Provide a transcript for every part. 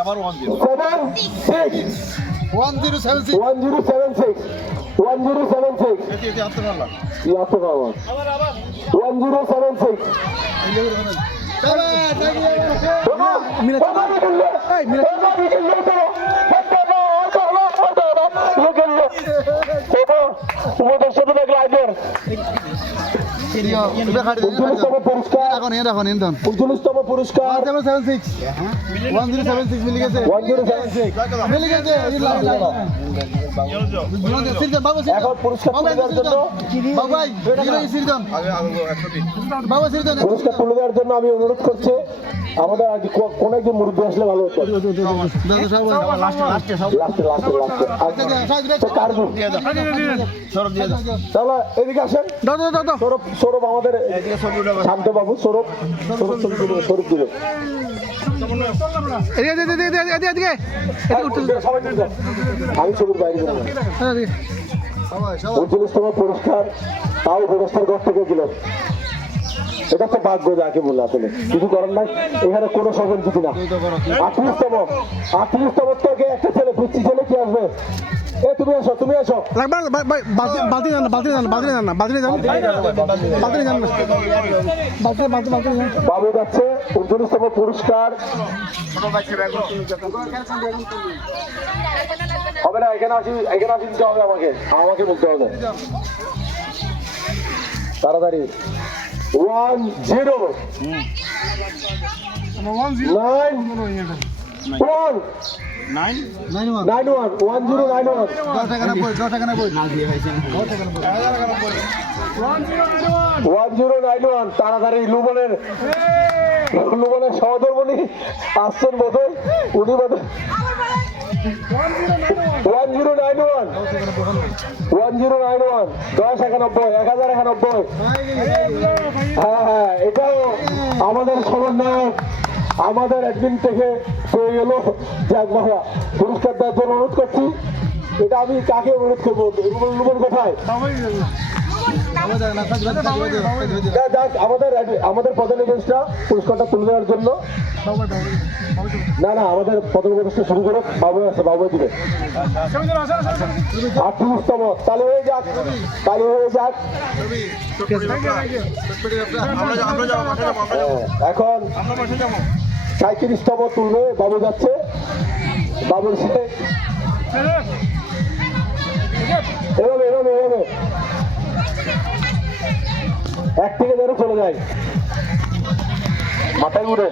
আবার 10 1076 1076 1076 এটি হাতে মারলাম ইয়াতে বাবা 1076 উনচল্লিশতম পুরস্কার 1076 মিলে গেছে 1076 মিলে গেছে এখন পুরস্কার তুলে দেওয়ার জন্য বাবাই বাবা সিরদান পুরস্কার তুলে দেওয়ার জন্য আমি অনুরোধ করছি আমাদের আগে কোন একজন মুরব্বী আসলে ভালো হতো তাহলে এদিকে আসেন সৌরভ আমাদের শান্ত বাবু সৌরভ সৌরভ দিবে আমি ছবির বাইরে যাবো 39তম পুরস্কার তাও ব্যবস্থার ঘর থেকে দিল এটা তো ভাগ্য যাকে বলে আসলে কিছু করার নাই এখানে কোনো সফল জিতি না 38তম থেকে একটা ছেলে পিচ্ছি ছেলে কি আসবে এ তুমি এসো বাবু যাচ্ছে 39তম পুরস্কার হবে না এখানে আসি দিতে হবে আমাকে বলতে হবে তাড়াতাড়ি 10 তাড়াতাড়ি লুবনের সহধর্মণি আসছেন বোধহয় উনি বোধহয় 1091 1091 হ্যাঁ এটাও আমাদের সমন্বয়ক আমাদের একদিন থেকে পেয়ে গেল যাক বাবা পুরস্কার দেওয়ার জন্য অনুরোধ করছি এটা আমি কাকে অনুরোধ করবো লুবন কোথায় আমাদের প্রধান উপদেষ্টা পুরস্কারটা তুলে দেওয়ার জন্য না আমাদের প্রধান উপদেষ্টা শুরু করে বাবু আছে বাবু দিবে 38তম তাহলে হয়ে যাক এখন 37তম তুলবে বাবু যাচ্ছে বাবুর সাথে এভাবে এক থেকে ধরে চলে যায় মাথায় ঘুরে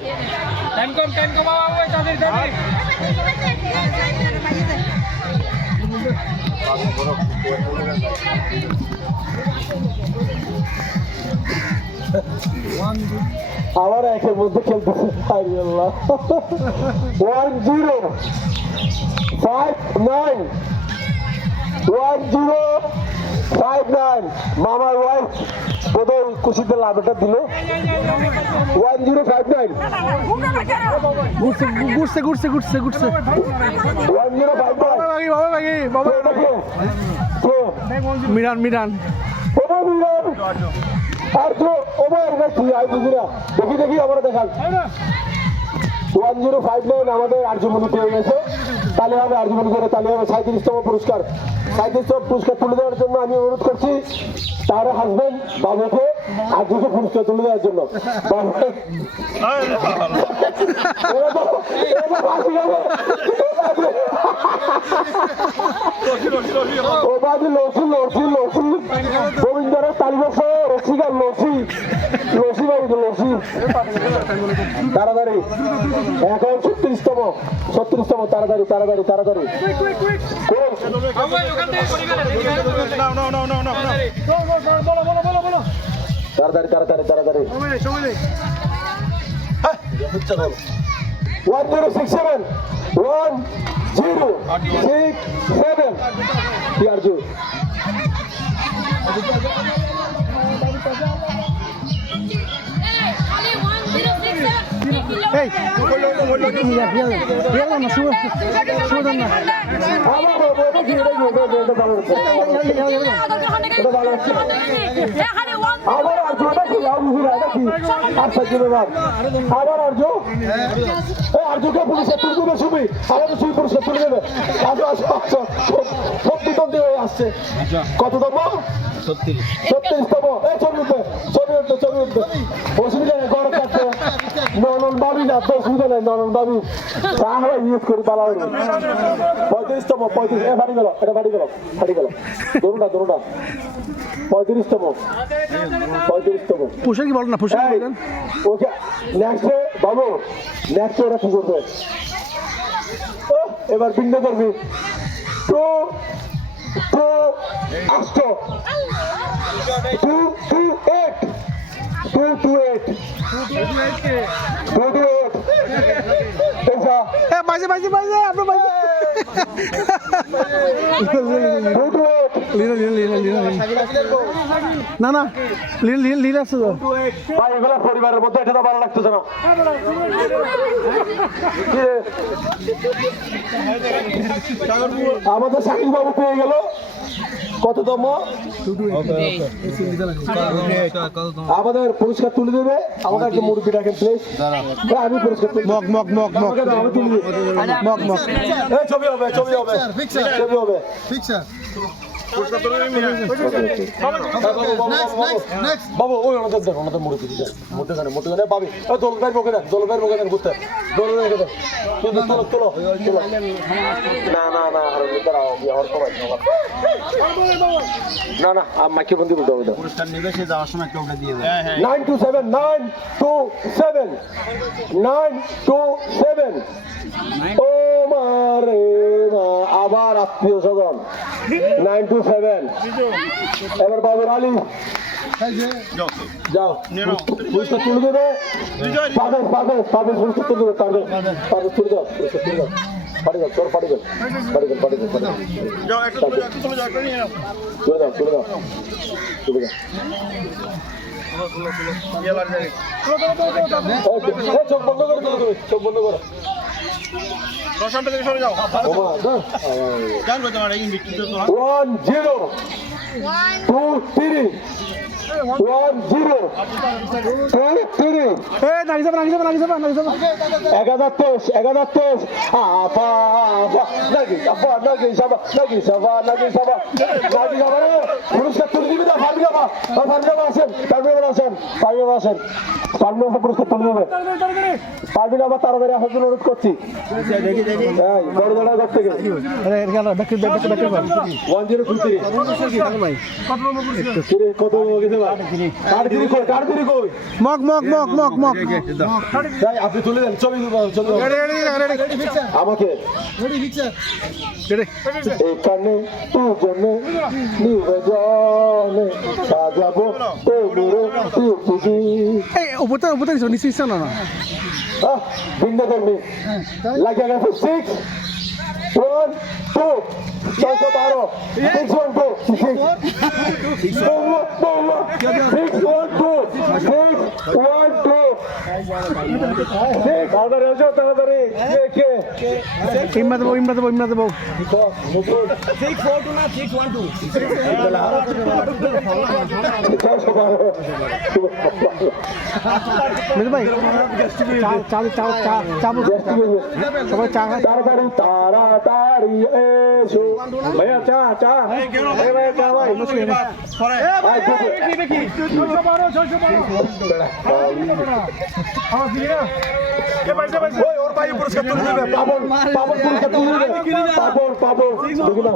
আবার একের মধ্যে খেলতেছে 1059 মামার ওয়াইফ বোধহয় খুশিতে লাভটা দিল 1059 ঘুরছে 1059 মিরান আর তো ওভার দেখি আমরা দেখান 1059 আমাদের আর্যমণি পেয়ে গেছে তাহলে হবে আর্যমণি করে তাহলে হবে 37তম পুরস্কার তুলে দেওয়ার জন্য আমি অনুরোধ করছি তার হাজবেন্ড বাবুকে আর্যকে পুরস্কার তুলে দেওয়ার জন্য গোবিন্দারের তালিকা রসিকার লসি তাড়াতাড়ি এখন 36তম তাড়াতাড়ি তাড়াতাড়ি 1067 পিয়ারজু ভালো আবার আর্য নাকি নাকি আচ্ছা ধন্যবাদ আবার আর্য এই আর্যকে পুলিশে তুলে দেবে সুবি আমাদের সুবি পুলিশে তুলে দেবে আসো আসো আসো সত্যি তন্দি হয়ে আসছে কততম 36তম এই ছবি উঠবে অসুবিধা নেই গরম কাটছে ননন বাবি না তো অসুবিধা নেই ননন বাবি তাহলে ইউজ করি পালা হইল 35তম 35 এ ফাটি গেল এটা ফাটি গেল দোনোটা 35তম পোশাক কি বল না পোশাক বলেন ওকে নেক্সটে বাবু নেক্সটে ওরা কি করবে এবার বিন্দু করবি টু আষ্ট 228 এ বাজে আপনি বাজে না লীলা আছে তো ভাই এগুলো পরিবারের মধ্যে এটা তো ভালো লাগতেছে না আমাদের শাকিব বাবু পেয়ে গেল কততম আমাদের পুরস্কার তুলে দেবে আমাদের একটা মুরব্বী ডাকেন প্লিজ আমি পুরস্কার মক আমি তুলি ছবি হবে বাবু ওই ওনাদের দেন ওনাদের মুড়ি মোটে গানে পাবি দোলবের মুখে দেন ঘুরতে তোলো না আমাকে বন্দি বলতে হবে পুরস্কার নেবে সে যাওয়ার সময় একটা ওটা দিয়ে দেবে 927 ও মারে মা আবার আত্মীয় স্বজন 927 এবার বাবুর আলী যাও পুরস্কার তুলে দেবে পাবে পুরস্কার তুলে দেবে পাবে তুলে দাও পাড়ি দাও তোর পাড়ি দাও চোখ বন্ধ করে চোখ বন্ধ করো প্রশান্ত থেকে সরে যাও পুরস্কার তুলে দিবি না পুরস্কার তুলে দেবে পারবি না আবার তাড়াতাড়ি আসার জন্য অনুরোধ করছি কত আপনি তুলে দেন ছবি আমাকে এখানে দুজনে নিবেদনে সাজাবো ভিন্ন ধর্মী লাগিয়ে গেছে 6 1 2 612 তাড়াতাড়ি এসো ভাইয়া চা ভাইয়া চা ভাই ওর ভাই পুরস্কার তুলে দেবে পাবন পুরস্কার তুলে দেবে পাবন দেখি না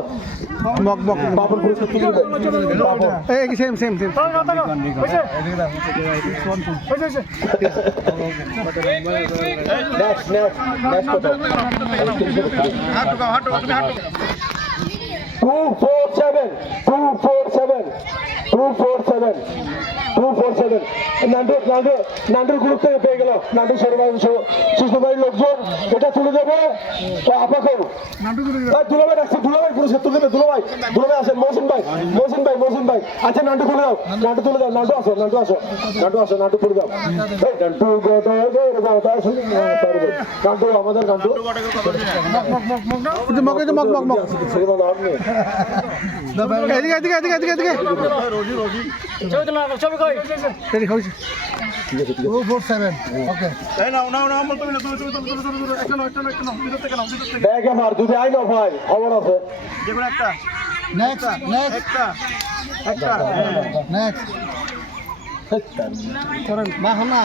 পাবন পুরস্কার তুলে দেবে সেম নেক্সট 247 নান্ডুর গ্রুপ থেকে পেয়ে গেল নান্ডু সুস্থবাড়ির লোকজন এটা তুলে দেবে আপনাকে দুলাভাই রাখছে দুলাভাই পুরস্কার তুলে দেবে দুলাভাই আসেন মহসিন ভাই আচ্ছা নান্ডু তুলে দাও নান্ডু তুলে দাও নান্ডু আসো নান্ডু তুলে দাও নান্ডু আমাদের নান্ডু এদিকে রেডি হয়েছে 247 ওকে এই নাও নাও নাও তুমি না তুমি একটা নাও ভিতর থেকে নাও ব্যাগ আমার যদি আই না ভাই খবর আছে যে কোনো একটা নেক্সট একটা নেক্সট করেন না না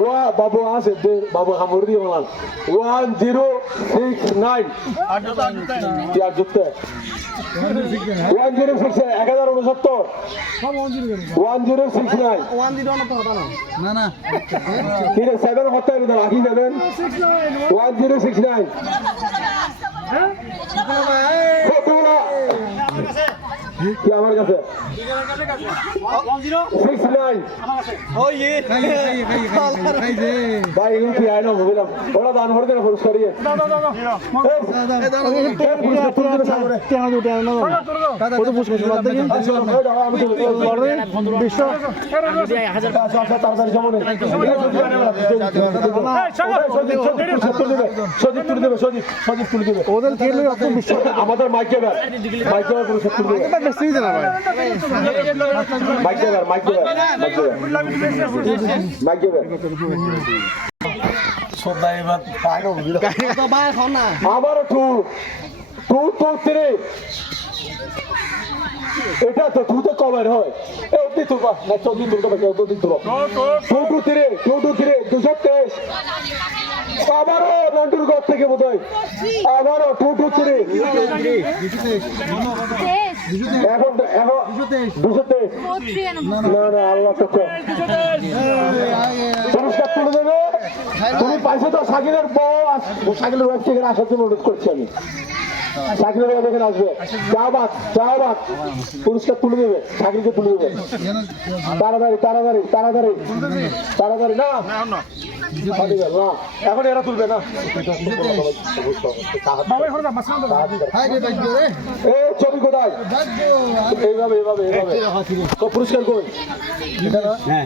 ওয়া বাবু আছে দে বাবু হামুর দিয়ে বলান 1069 আর জুতা কি আর জুতে 1069 1069 না না কি রে 7 হতে হবে বাকি যাবেন 1069 কতটা কি আমার কাছে 69 ভাই এগুলো কি আয় না বুঝলাম ওরা দান করে দেন পুরস্কার দিয়ে আমাদের মাইকে আমারও টু এটা তো টু তো কভার হয় অব্দি তুলবা না চব্দি তুলতে পারছি অব্দি তুলব 223 আবারও নান্টুর ঘর থেকে বোধ হয় আবারও 223 এখন 223 না আল্লাহ তো পুরস্কার তুলে দেবে তুমি পাইছো তো শাকিলের বস শাকিলের ওয়েব থেকে আসার জন্য অনুরোধ করছি আমি শাকিলের ওয়েব এখানে আসবে চাওবাদ পুরস্কার তুলে দেবে শাকিলকে তুলে দেবে তাড়াতাড়ি না এখন এরা তুলবে না ছবি কোথায় এইভাবে পুরস্কার কই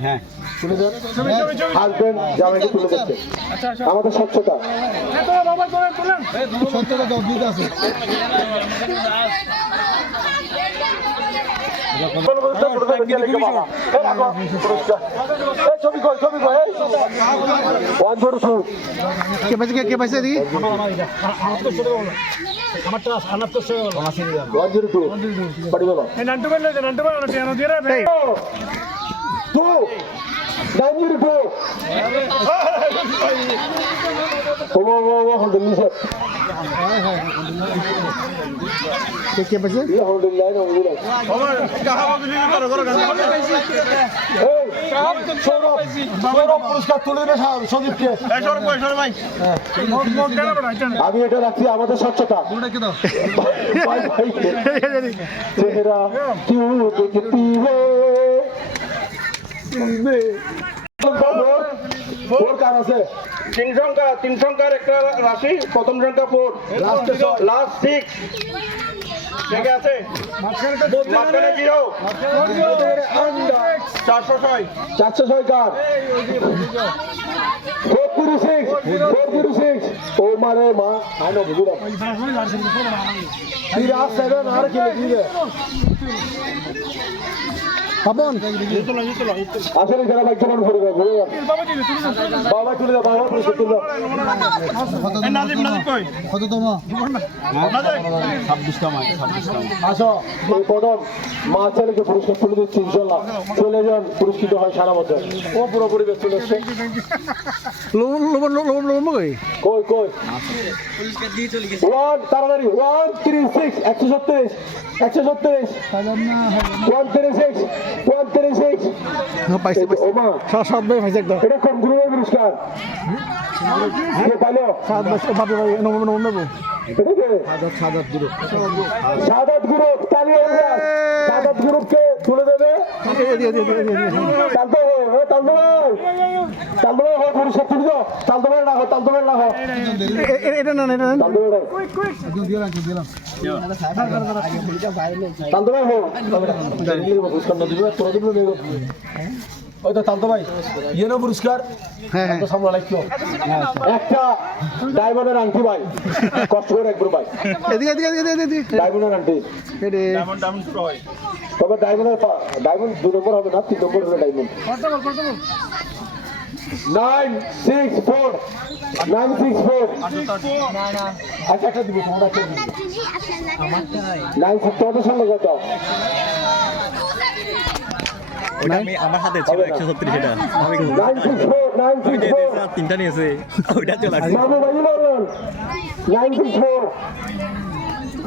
হ্যাঁ তুলে দেন হাজবেন্ড জামাইকে তুলে দিচ্ছে আমাদের স্বচ্ছতা সত্যটা তো অদ্ভুত আছে কে পাইছে দেখি কে পাইছে পুরস্কার তুলে দেবে সদীপকে আমি এটা রাখছি আমাদের স্বচ্ছতা চেহারা কিউ দেখতি ফোর কার আছে তিন সংখ্যার একটা রাশি প্রথম সংখ্যা 4 লাস্ট 6 ঠিক আছে মাঝখানে 0 406 কার 406 ও মারে মা আই নো বুঝলাম 7 আর কি লিখে পাবন আসলে যারা বাইক চালানো পড়ে যাবে বাবা তুলে দাও বাবা পুরস্কার তুলে দাও কততম 26তম আসো এই প্রথম মা ছেলেকে পুরস্কার তুলে দিচ্ছি ইনশাল্লাহ চলে যান পুরস্কৃত হয় সারা বছর ও পুরোপুরি বেশ চলে এসছে কই তাড়াতাড়ি 136 পাইছে ওমা সাত ভাই পাইছে একদম এটা কোন গ্রুপের পুরস্কার কে পাইলো সাত ভাই বাবু ভাই নমন নেবো এটা কে সাদাত গ্রুপ তালি সাদাত গ্রুপকে তুলে দেবে তালতো পুরস্কার তুলে দাও তালতো রাখো এটা না তালতো ভাই হো পুরস্কার না দিবে তোরা দিবে ওই তো তালতো ভাই ইয়েনো পুরস্কার হ্যাঁ তো সামনে লাগতো একটা ডায়মন্ডের আংটি ভাই কষ্ট করে একবার ভাই এদিকে ডায়মন্ডের আংটি এদিকে ডায়মন্ড শুরু হয় তবে ডায়মন্ড 2 নম্বর হবে না, 3 নম্বর হলো ডায়মন্ড। 964 964 আচ্ছা একটা দিব তোমরা একটা দিব 964 তোমাদের সঙ্গে কত? ওটা আমি আমার হাতে ছিল 136 এটা আমি 964 964 তিনটা নিয়েছে ওইটা চলে আসছে বাবু ভাই বলুন 964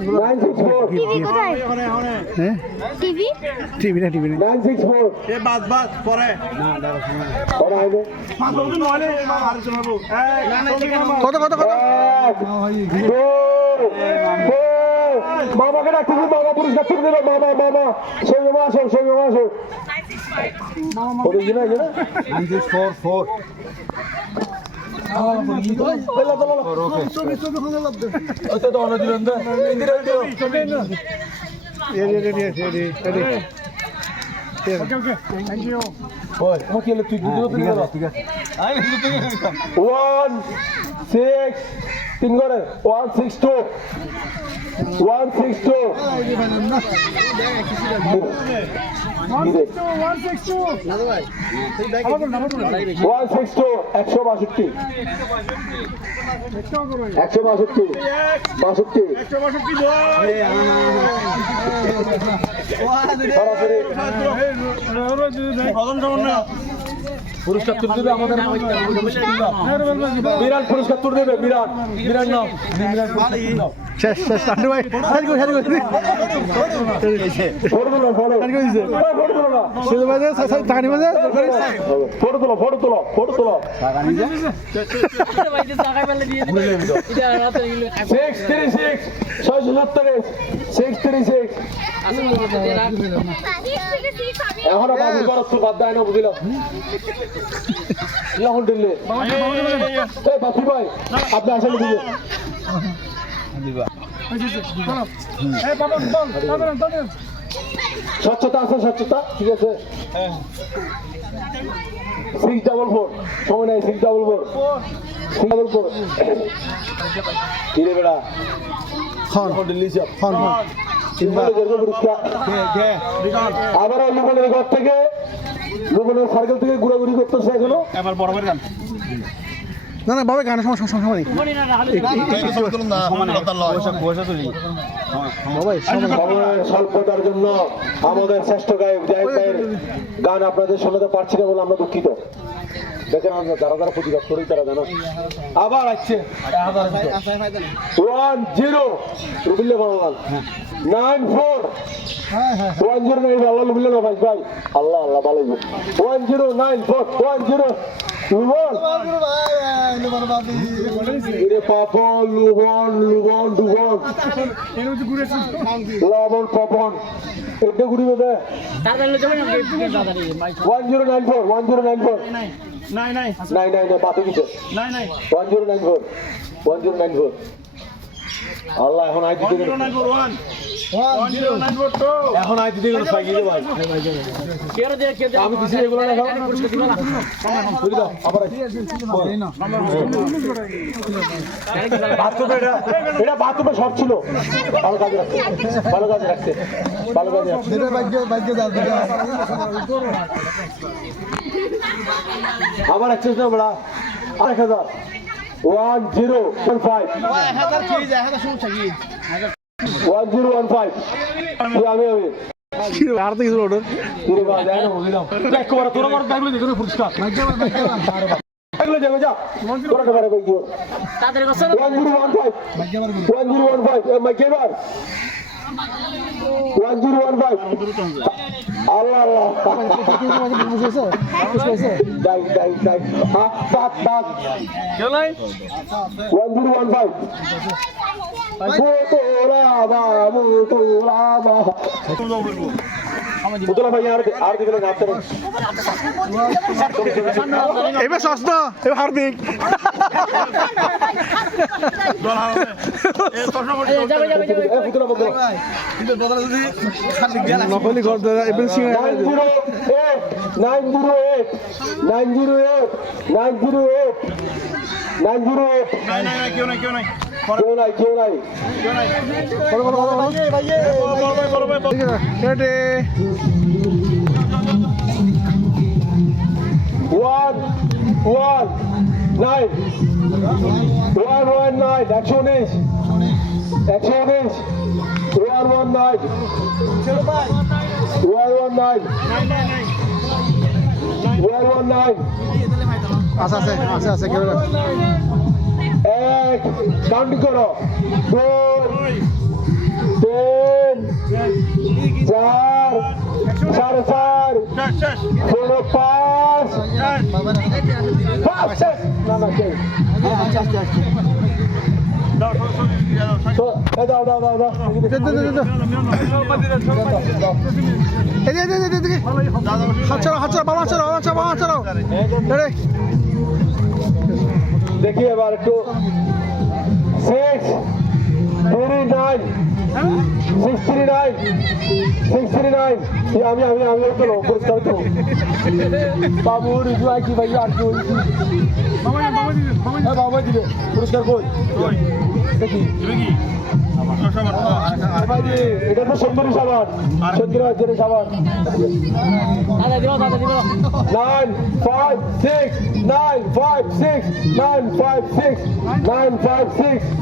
964 টিভি কোথায় হ্যাঁ টিভি টিভি না 964 এ বাস বাস পরে করা হবে পাঁচ বছর নয় আর শোনাবো কত কত কত মামাকে ডাকতে বাবা পুরস্কার তুলে দেবে মামা মামা সঙ্গে আসো ওদের জিনা জিনা 964 পুরস্কার তুলে দেবে আমাদের বিরাট পুরস্কার তুলে দেবে বিরাট বিরাট নাও শেষ শেষ টান্ডু ভাই ফটো তোলো ফটো শুধু ভাই টাকা নিবে যে ফটো তোলো ফটো তোলো ফটো তোলো 636 এখন বাবু করো তো বাদ দেয় না বুঝলো এখন দিল্লি এই বাপি ভাই আপনি আসলে দিবে স্বচ্ছতা আছে স্বচ্ছতা ঠিক আছে 644 সময় নাই 644 কি রে বেড়া খন এখন দিল্লি যাব খন আবার লুবনের ঘর থেকে লুবনের সার্কেল থেকে ঘুরাঘুরি করতেছে এখনো এবার বড় করে গান না না বাবা গানের সময় সময় নেই বাবাই সময়ের স্বল্পতার জন্য আমাদের শ্রেষ্ঠ গায়ক জাহিদ ভাইয়ের গান আপনাদের শোনাতে পারছি না বলে আমরা দুঃখিত দেখেন আমরা যারা যারা প্রতিবাদ করি তারা জানো আবার আসছে 10 রুবিল্লা বাংলাল 94 1095 আল্লাহ রুবিল্লা ভাই ভাই আল্লাহ আল্লাহ ভালো 1094 পাপন লুবন লুবন ডুবন লবণ পাপন এটা ঘুরিবে দে 1094 নাই নাই নাই নাই নাই পাতে কিছু নাই নাই 1094 আল্লাহ এখন আই দিতে 1091 এখন আই দিতে গেল ফাইকি ভাই আমি দিছি এগুলো না খাও বুঝি দাও আবার বাথরুমে এটা বাথরুমে সব ছিল ভালো কাজে রাখতে ভালো কাজে রাখতে আবার এক্সেস না বড়া 1000 1015 1015 আমি আর তো কিছু অর্ডার পুরো বাজ যায় না বুঝলাম চেক করে তোর আমার ব্যাগগুলো দেখো পুরস্কার ব্যাগগুলো যাবে যা তোরা করে কই গো তাদের কাছে 1015 মাইকেবার 1015 আল্লাহ আল্লাহ দাই দাই দাই হ্যাঁ পাক পাক কেউ নাই 1015 মুতলা ভাই আর দিবেন না আপনি এবার সস্ত এবার হার্দিক নকলি ঘর এবার সিং 908 নাই নাই নাই কেউ নাই কেউ নাই কেউ নাই ঠিক আছে রেডি 119 119 119 আচ্ছা আছে আছে আছে কেউ এক কাউন্টিং করো 2 3 4 সাড়ে 4 পুরো 5 শেষ না না শেষ দাও হাত ছাড়াও বাবা ছাড়াও রেডি দেখি এবার একটু 639 আমি তো পুরস্কার তো বাবু রিজু কি ভাই আর কি বাবা দিবে পুরস্কার কই দেখি এটা তো সুন্দরী সাবান সুন্দরী সাবান 956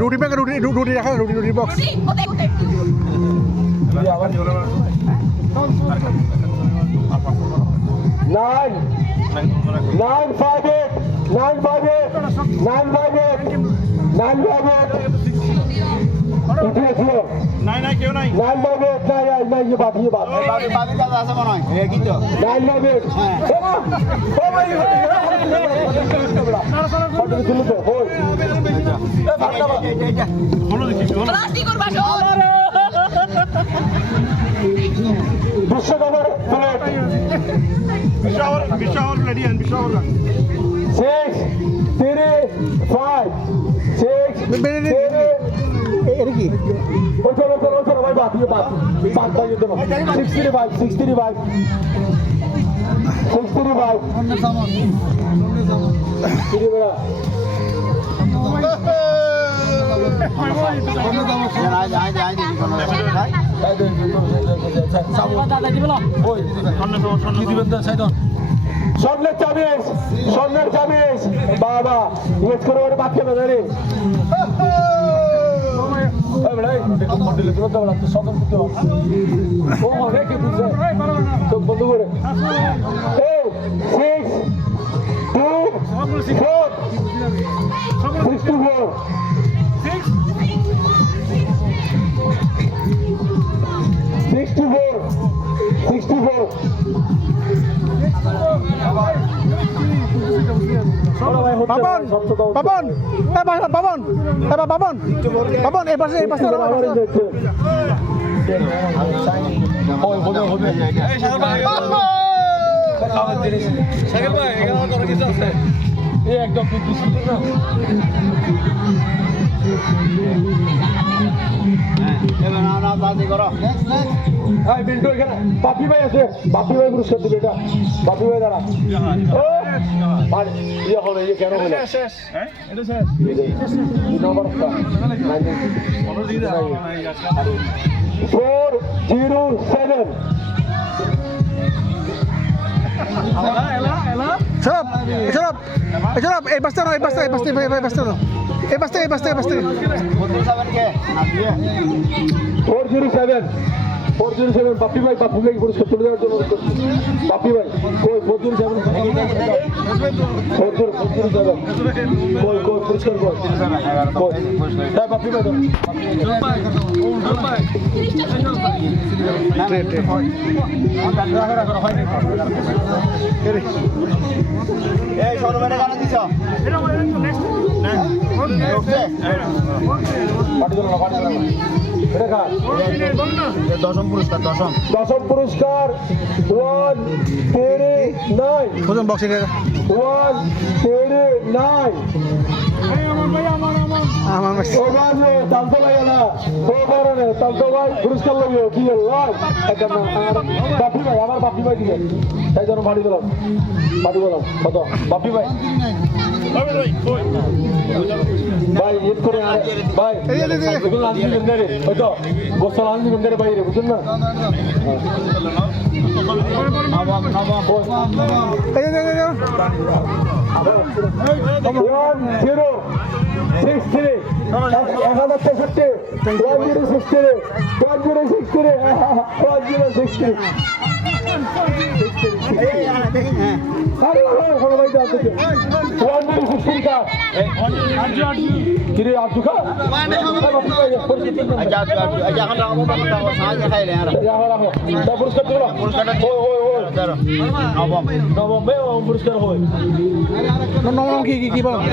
রুটি প্যাকেট রুটি রাখা রুটি বক্স নাই কেউ নাই বিশাল রেডি এন্ড বিশাল 6 3 5 6 এটা কি চলো ভাই বাদ ভাই দেবো 65 স্বর্ণের চাবিজ বাবা ইউজ করে ওরে বাদ কেন রে বন্ধু করে 64 বাবন এই পাশে একদম বিল্টু এখানে বাপি ভাই আছে বাপি ভাই পুরস্কার দেবে এটা বাপি ভাই দাঁড়া ইয়ে হলো ইয়ে কেন হলো ফোর 407 এই বাস্তা এই বাস্তা 407 বাপি ভাই পুরস্কার তুলে দেওয়ার জন্য বাপি ভাই কই 407 কই পুরস্কার কই বাপি ভাই এই সরবেটা গানা দিছ পাটি এটা কার? দশম পুরস্কার দশম দশম পুরস্কার 139 প্রথম বক্সিং এর 139 আমার ও বাজে তালতো ভাই না ও কারণে তালতো ভাই পুরস্কার লাগিও কি লয় একটা না বাপি ভাই আমার বাপি ভাই দিবেন তাই জন্য বাড়ি দিলাম কত বাপি ভাই ভাই এড করে ভাই এগুলো আনছি বেন্দারে ওই তো গোসল আনছি বেন্দারে বাইরে বুঝছেন না কিরে আজু খা পুরস্কার দিল পুরস্কার হয় নবম কি বল কি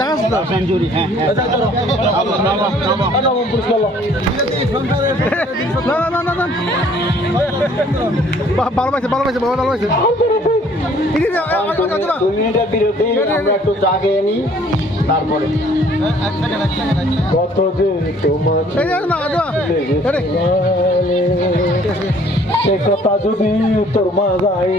লাস্ট সেঞ্চুরি হ্যাঁ পুরস্কার না ভালো পাইছে 2 মিনিটের বিরতি আমরা একটু চা খেয়ে নিই তারপরে কত যে তোমার সে কথা যদি তোর মা যাই